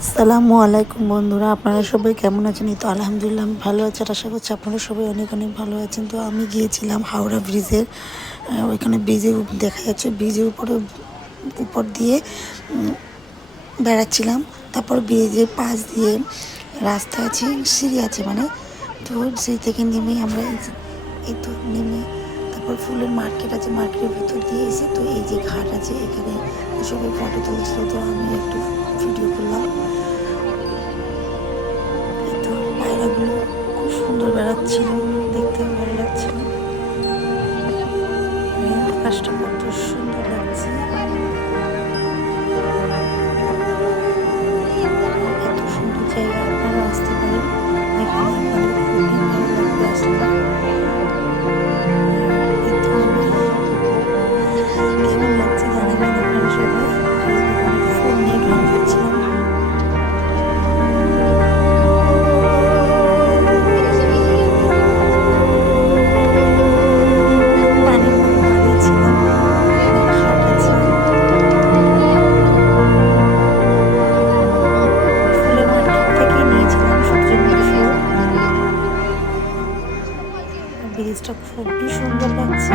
আসসালামু আলাইকুম বন্ধুরা, আপনারা সবাই কেমন আছেন? এই তো আলহামদুলিল্লাহ আমি ভালো আছি। আর আশা করছি আপনারা সবাই অনেক অনেক ভালো আছেন। তো আমি গিয়েছিলাম হাওড়া ব্রিজের, ওইখানে ব্রিজের দেখা যাচ্ছে, ব্রিজের উপর দিয়ে বেড়াচ্ছিলাম। তারপর ব্রিজের পাশ দিয়ে রাস্তা আছে, সিঁড়ি আছে মানে, তো সেই থেকে নেমে আমরা এই তো নেমে তারপর ফুলের মার্কেট আছে, মার্কেটের ভিতর দিয়ে এসে তো এই যে ঘাট আছে, এখানে সবাই ফটো তুলছিল, তো আমি একটু ভিডিও করলাম। এই তো পায়রাগুলো খুব সুন্দর বেড়াচ্ছিল, দেখতেও ভালো লাগছিল। আকাশটা কত সুন্দর লাগছে, এত সুন্দর জায়গা, আপনারা আসতে পারেন এখানে, আপনাদের খুবই ভালো লাগবে আসলে। এই তো কেমন লাগছে জানাবেন আপনারা সবাই। আমি ফোন নিয়ে ঢং করছিলাম। পানির মধ্যে দাঁড়িয়েছিলাম, ঘাট আছে, ফুলের মার্কেট থেকে নিয়েছিলাম সূর্যমুখী ফুল। ব্রিজটা খুবই সুন্দর লাগছে।